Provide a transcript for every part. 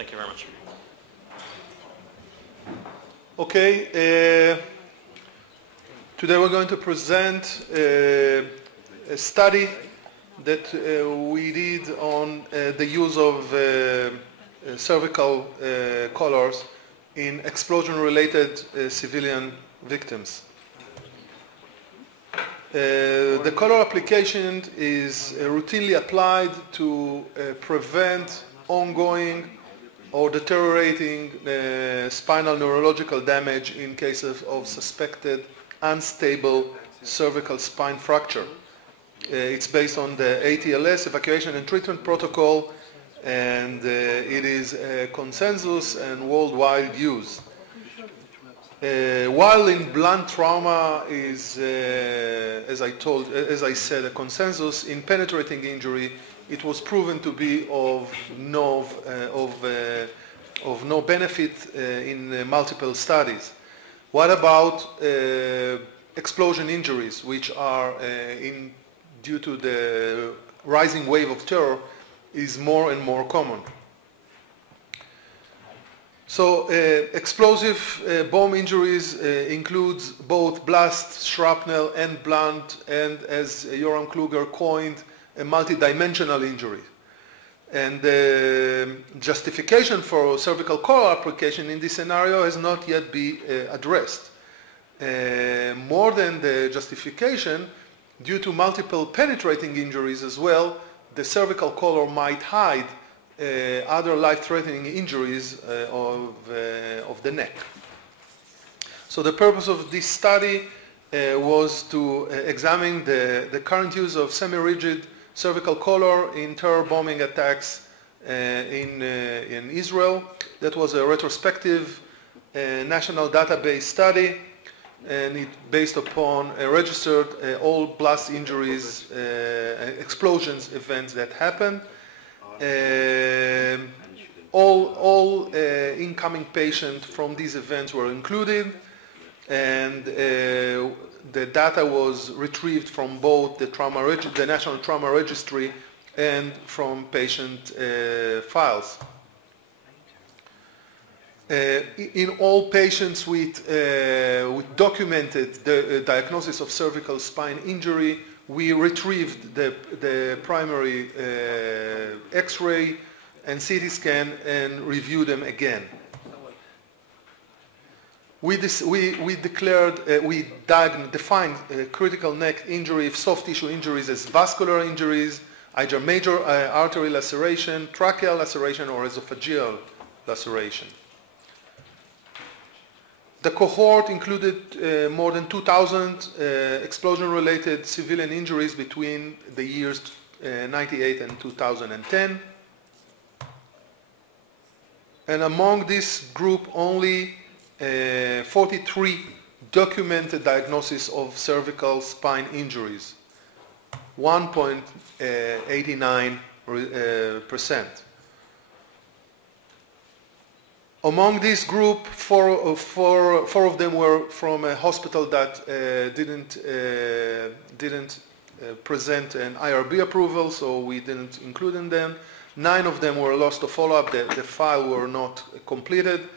Thank you very much. Okay, today we're going to present a study that we did on the use of cervical collars in explosion-related civilian victims. The collar application is routinely applied to prevent ongoing or deteriorating spinal neurological damage in cases of suspected unstable cervical spine fracture. It's based on the ATLS, Evacuation and Treatment Protocol, and it is a consensus and worldwide use. While in blunt trauma is, as I said, a consensus, in penetrating injury, it was proven to be of no benefit in multiple studies. What about explosion injuries, which are, due to the rising wave of terror, is more and more common? So explosive bomb injuries includes both blast, shrapnel, and blunt, and as Yoram coined, a multidimensional injury. And the justification for cervical collar application in this scenario has not yet been addressed. More than the justification, due to multiple penetrating injuries as well, the cervical collar might hide other life-threatening injuries of the neck. So the purpose of this study was to examine the current use of semi-rigid cervical collar in terror bombing attacks in Israel. That was a retrospective national database study, and it based upon registered all blast injuries, explosions events that happened. All incoming patients from these events were included, and the data was retrieved from both the National Trauma Registry and from patient files. In all patients with documented diagnosis of cervical spine injury, we retrieved the primary X-ray and CT scan and reviewed them again. We defined critical neck injury, soft tissue injuries, as vascular injuries, either major artery laceration, tracheal laceration, or esophageal laceration. The cohort included more than 2,000 explosion-related civilian injuries between the years 1998 and 2010. And among this group, only 43 documented diagnosis of cervical spine injuries, 1.89%. Among this group, four of them were from a hospital that didn't present an IRB approval, so we didn't include them. 9 of them were lost to follow-up. The file were not completed.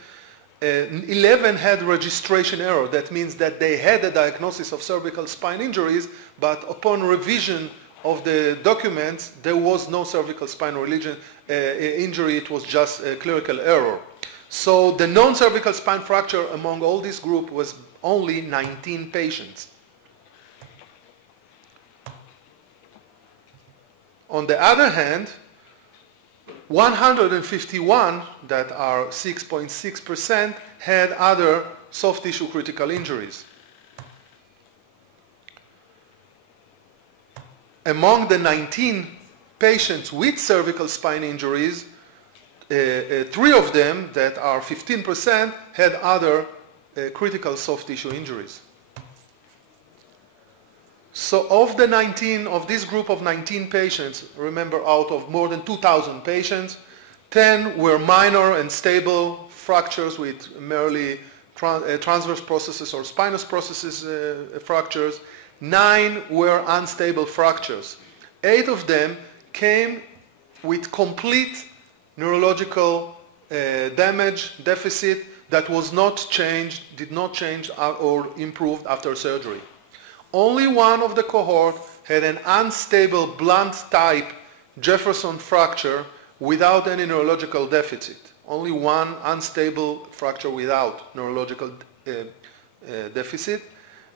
11 had registration error. That means that they had a diagnosis of cervical spine injuries, but upon revision of the documents, there was no cervical spine injury. It was just a clerical error. So the non-cervical spine fracture among all this group was only 19 patients. On the other hand, 151, that are 6.6%, had other soft tissue critical injuries. Among the 19 patients with cervical spine injuries, 3 of them, that are 15%, had other critical soft tissue injuries. So of this group of 19 patients, remember, out of more than 2,000 patients, 10 were minor and stable fractures with merely transverse processes or spinous processes fractures. 9 were unstable fractures. 8 of them came with complete neurological damage, deficit that was not changed, did not change or improved after surgery. Only one of the cohort had an unstable blunt type Jefferson fracture without any neurological deficit. Only one unstable fracture without neurological deficit.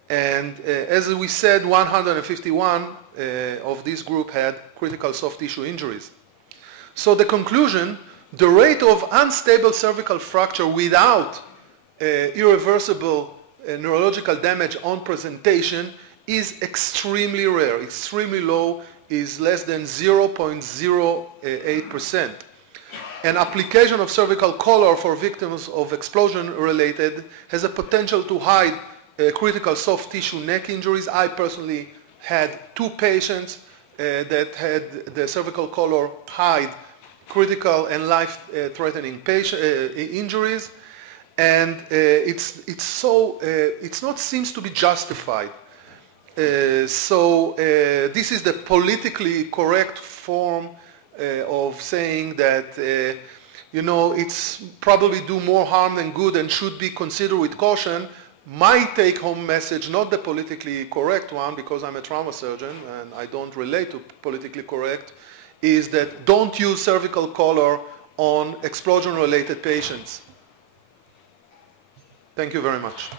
And as we said, 151 of this group had critical soft tissue injuries. So the conclusion, the rate of unstable cervical fracture without irreversible neurological damage on presentation is extremely rare, extremely low, is less than 0.08%. An application of cervical collar for victims of explosion-related has a potential to hide critical soft tissue neck injuries. I personally had 2 patients that had the cervical collar hide critical and life-threatening injuries, and it's not seems to be justified. So this is the politically correct form of saying that it's probably do more harm than good and should be considered with caution. My take-home message, not the politically correct one, because I'm a trauma surgeon and I don't relate to politically correct, is that don't use cervical collar on explosion-related patients. Thank you very much.